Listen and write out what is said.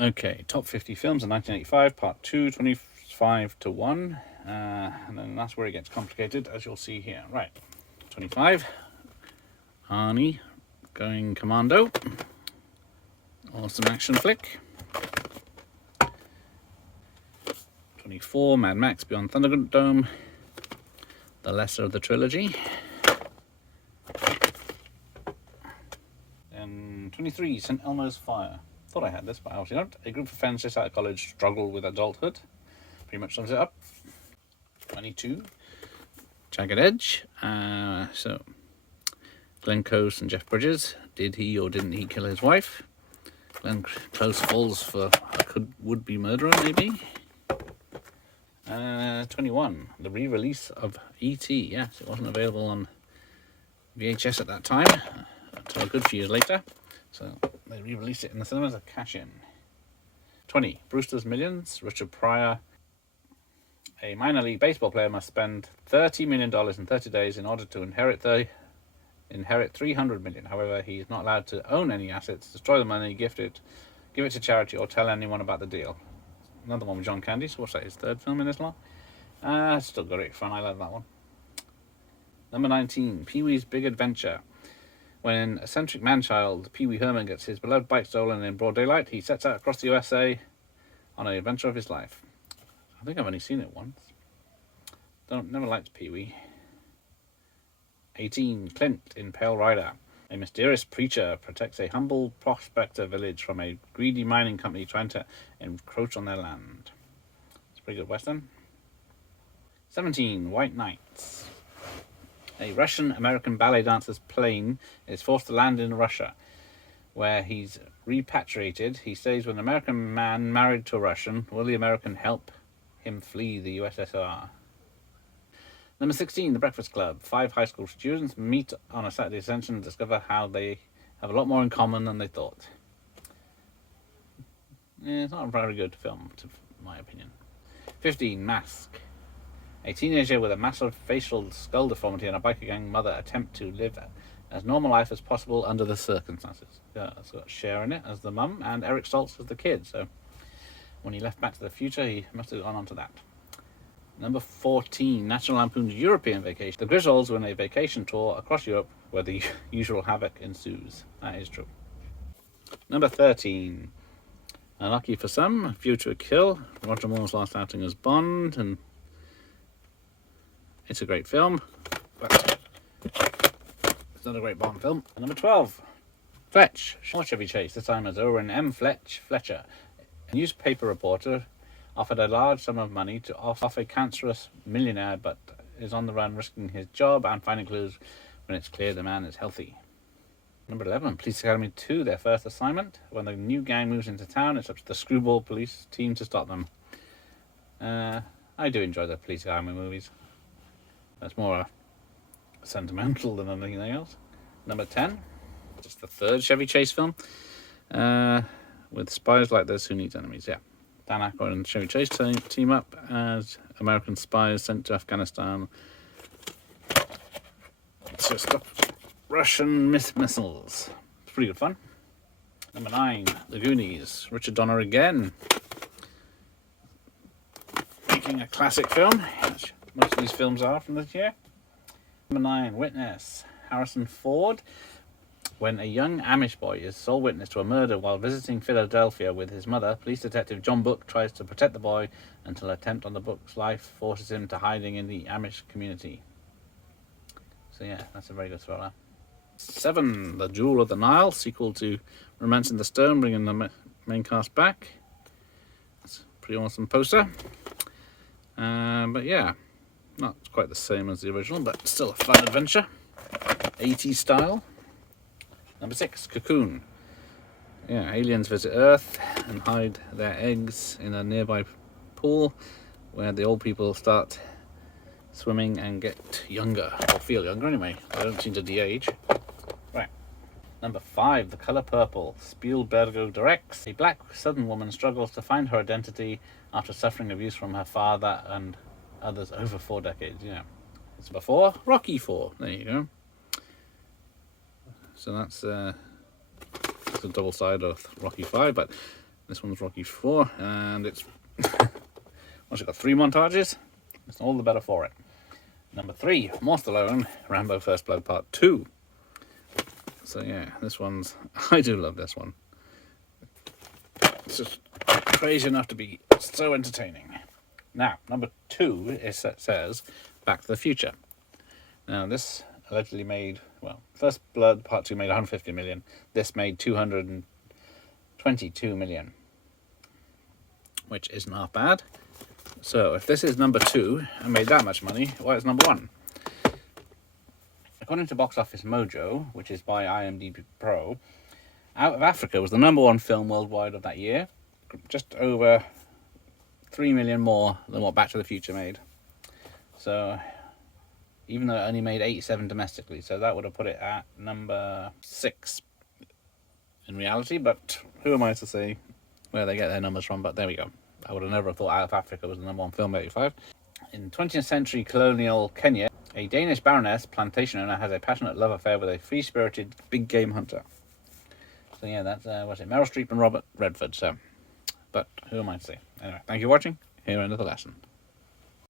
Okay, top 50 films in 1985, part 2, 25 to 1. And then that's where it gets complicated, as you'll see here. Right, 25, Arnie going commando. Awesome action flick. 24, Mad Max Beyond Thunderdome, the lesser of the trilogy. And 23, St. Elmo's Fire. Thought I had this, but I obviously don't. A group of friends just out of college struggle with adulthood. Pretty much sums it up. 22, Jagged Edge. So, Glenn Close and Jeff Bridges. Did he or didn't he kill his wife? Glenn Close falls for a would-be murderer, maybe. 21, the re-release of E.T. Yes, it wasn't available on VHS at that time, until a good few years later. So they re-released it in the cinemas as a cash-in. 20, Brewster's Millions. Richard Pryor. A minor league baseball player must spend $30 million in 30 days in order to inherit $300 million. However, he is not allowed to own any assets, destroy the money, give it to charity, or tell anyone about the deal. Another one with John Candy. So what's that, his third film in this lot? Still great fun. I love that one. Number 19, Pee-wee's Big Adventure. When an eccentric man-child, Pee-wee Herman, gets his beloved bike stolen in broad daylight, he sets out across the USA on an adventure of his life. I think I've only seen it once. Never liked Pee-wee. 18, Clint in Pale Rider. A mysterious preacher protects a humble prospector village from a greedy mining company trying to encroach on their land. It's a pretty good western. 17, White Nights. A Russian-American ballet dancer's plane is forced to land in Russia, where he's repatriated. He stays with an American man married to a Russian. Will the American help him flee the USSR? Number 16, The Breakfast Club. 5 high school students meet on a Saturday ascension and discover how they have a lot more in common than they thought. It's not a very good film, in my opinion. 15, Mask. A teenager with a massive facial skull deformity and a biker gang mother attempt to live as normal life as possible under the circumstances. It's got Cher in it as the mum and Eric Stoltz as the kid, so when he left Back to the Future, he must have gone on to that. Number 14, National Lampoon's European Vacation. The Griswolds win a vacation tour across Europe where the usual havoc ensues. That is true. Number 13, Unlucky for Some, View to a Kill. Roger Moore's last outing as Bond, and it's a great film, but it's not a great Bond film. And number 12, Fletch. More Chevy Chase, this time as Owen M. Fletcher, a newspaper reporter, offered a large sum of money to off a cancerous millionaire, but is on the run, risking his job and finding clues when it's clear the man is healthy. Number 11, Police Academy 2, their first assignment. When the new gang moves into town, it's up to the screwball police team to stop them. I do enjoy the Police Academy movies. That's more sentimental than anything else. Number 10, just the third Chevy Chase film. With spies like this, who needs enemies? Yeah. Dan Aykroyd and Chevy Chase team up as American spies sent to Afghanistan to stop Russian missiles. It's pretty good fun. Number 9, The Goonies. Richard Donner again, making a classic film, which most of these films are from this year. Number 9, Witness. Harrison Ford. When a young Amish boy is sole witness to a murder while visiting Philadelphia with his mother, police detective John Book tries to protect the boy until an attempt on the book's life forces him to hiding in the Amish community. So yeah, that's a very good thriller. 7, The Jewel of the Nile, sequel to Romance in the Stone, bringing the main cast back. It's a pretty awesome poster. But yeah, not quite the same as the original, but still a fun adventure. 80s style. Number 6, Cocoon. Yeah, aliens visit Earth and hide their eggs in a nearby pool where the old people start swimming and get younger, or feel younger anyway. They don't seem to de-age. Right. Number 5, The Color Purple. Spielberg directs. A black southern woman struggles to find her identity after suffering abuse from her father and others over 4 decades. Yeah. It's number 4, Rocky 4. There you go. So that's a double side of Rocky 5, but This one's Rocky 4, and it's once it's got 3 montages, it's all the better for it. Number 3, more Stallone, Rambo First Blood Part 2. So yeah, this one's, I do love this one. It's just crazy enough to be so entertaining. Now, number 2 is, it says Back to the Future. Now this allegedly made, well, First Blood Part 2 made 150 million. This made 222 million, which isn't half bad. So if this is number 2 and made that much money, why is number 1? According to Box Office Mojo, which is by IMDb Pro, Out of Africa was the number 1 film worldwide of that year, just over 3 million more than what Back to the Future made. So even though it only made 87 domestically, so that would have put it at number 6 in reality, but who am I to say where they get their numbers from? But there we go. I would have never thought Out of Africa was the number 1 film in 85. In 20th century colonial Kenya, a Danish baroness plantation owner has a passionate love affair with a free-spirited big game hunter. So yeah, that's what's it, Meryl Streep and Robert Redford. So, but who am I to say? Anyway, thank you for watching. Here another lesson.